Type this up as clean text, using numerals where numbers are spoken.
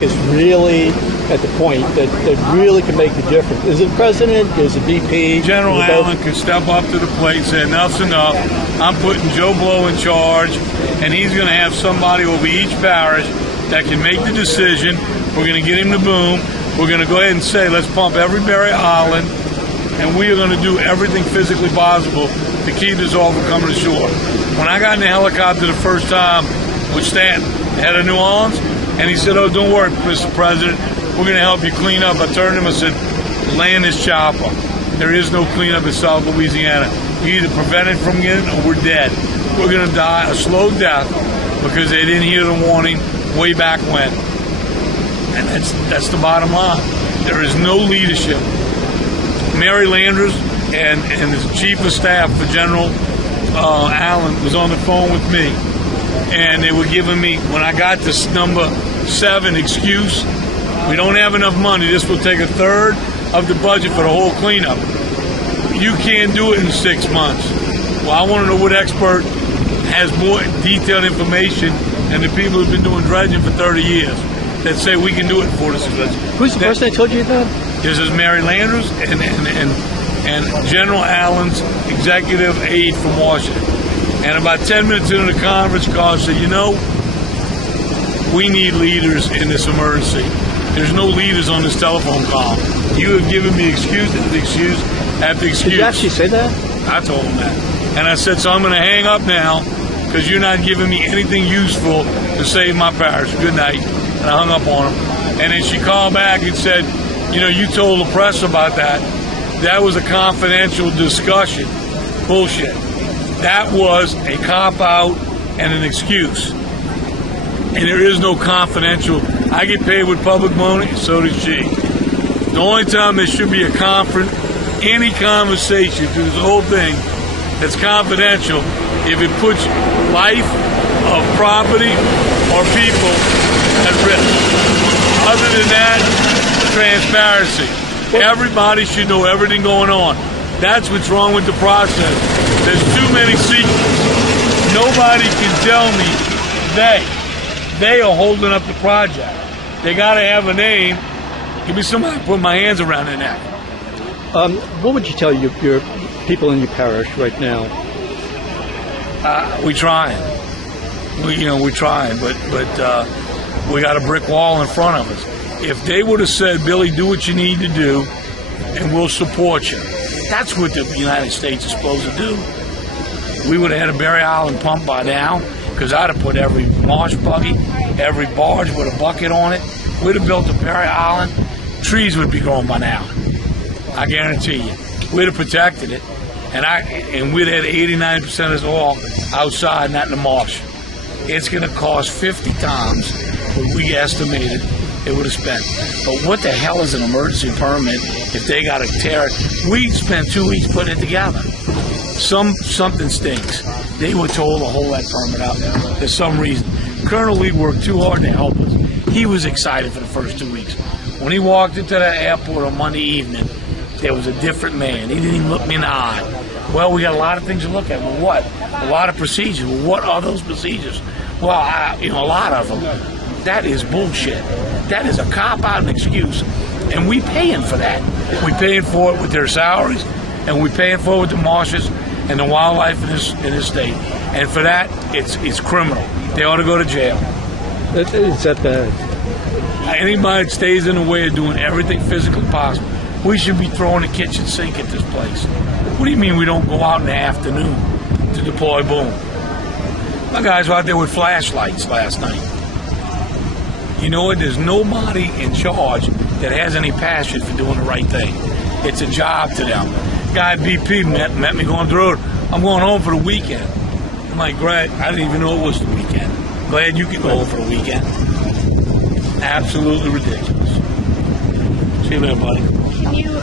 is really at the point that really can make the difference? Is it president? Is it VP? General Allen can step up to the plate and say, enough's enough. I'm putting Joe Blow in charge, and he's going to have somebody over each parish that can make the decision. We're going to get him the boom. We're going to go ahead and say, let's pump every Barry Island, and we are going to do everything physically possible to keep this all from coming ashore. When I got in the helicopter the first time with Stanton, head of New Orleans, and he said, oh, don't worry, Mr. President, we're going to help you clean up. I turned to him and said, land this chopper. There is no cleanup in South Louisiana. You either prevent it from getting or we're dead. We're going to die a slow death because they didn't hear the warning way back when. And that's the bottom line. There is no leadership. Mary Landers and the chief of staff for General Allen was on the phone with me. And they were giving me, when I got this number 7 excuse, we don't have enough money. This will take a third of the budget for the whole cleanup. You can't do it in 6 months. Well, I want to know what expert has more detailed information than the people who've been doing dredging for 30 years that say we can do it in 4 to 6 months. Who's the person that told you that? This is Mary Landers and General Allen's executive aide from Washington. And about 10 minutes into the conference call, said, you know, we need leaders in this emergency. There's no leaders on this telephone call. You have given me excuse after excuse after excuse. Did you actually say that? I told him that. And I said, so I'm going to hang up now because you're not giving me anything useful to save my parish. Good night. And I hung up on him. And then she called back and said, you know, you told the press about that. That was a confidential discussion. Bullshit. That was a cop-out and an excuse. And there is no confidential. I get paid with public money, so does she. The only time there should be any conversation through this whole thing that's confidential if it puts life of property or people at risk. Other than that, transparency. Everybody should know everything going on. That's what's wrong with the process. There's too many secrets. Nobody can tell me they are holding up the project. They got to have a name. Give me somebody to put my hands around their neck. What would you tell your people in your parish right now? We're trying. We're trying, but we got a brick wall in front of us. If they would have said, Billy, do what you need to do, and we'll support you. That's what the United States is supposed to do. We would have had a Barry Island pump by now, because I'd have put every marsh buggy, every barge with a bucket on it. We'd have built a Barry Island. Trees would be growing by now. I guarantee you. We'd have protected it, and we'd have had 89% of us all outside, not in the marsh. It's going to cost 50 times what we estimated it would have spent. But what the hell is an emergency permit if they got to tear it? We spent 2 weeks putting it together. Something stinks. They were told to hold that permit out for some reason. Colonel Lee worked too hard to help us. He was excited for the first 2 weeks. When he walked into that airport on Monday evening, there was a different man. He didn't even look me in the eye. Well, we got a lot of things to look at. Well, what? A lot of procedures. Well, what are those procedures? Well, a lot of them. That is bullshit. That is a cop-out and excuse. And we paying for that. We paying for it with their salaries, and we paying for it with the marshes and the wildlife in this state. And for that, it's criminal. They ought to go to jail. Is that bad? Anybody that stays in the way of doing everything physically possible, we should be throwing a kitchen sink at this place. What do you mean we don't go out in the afternoon to deploy boom? My guys were out there with flashlights last night. You know what? There's nobody in charge that has any passion for doing the right thing. It's a job to them. Guy at BP met me going through it. I'm going home for the weekend. I'm like, Greg, I didn't even know it was the weekend. Glad you could go home for the weekend. Absolutely ridiculous. See you later, buddy. Can you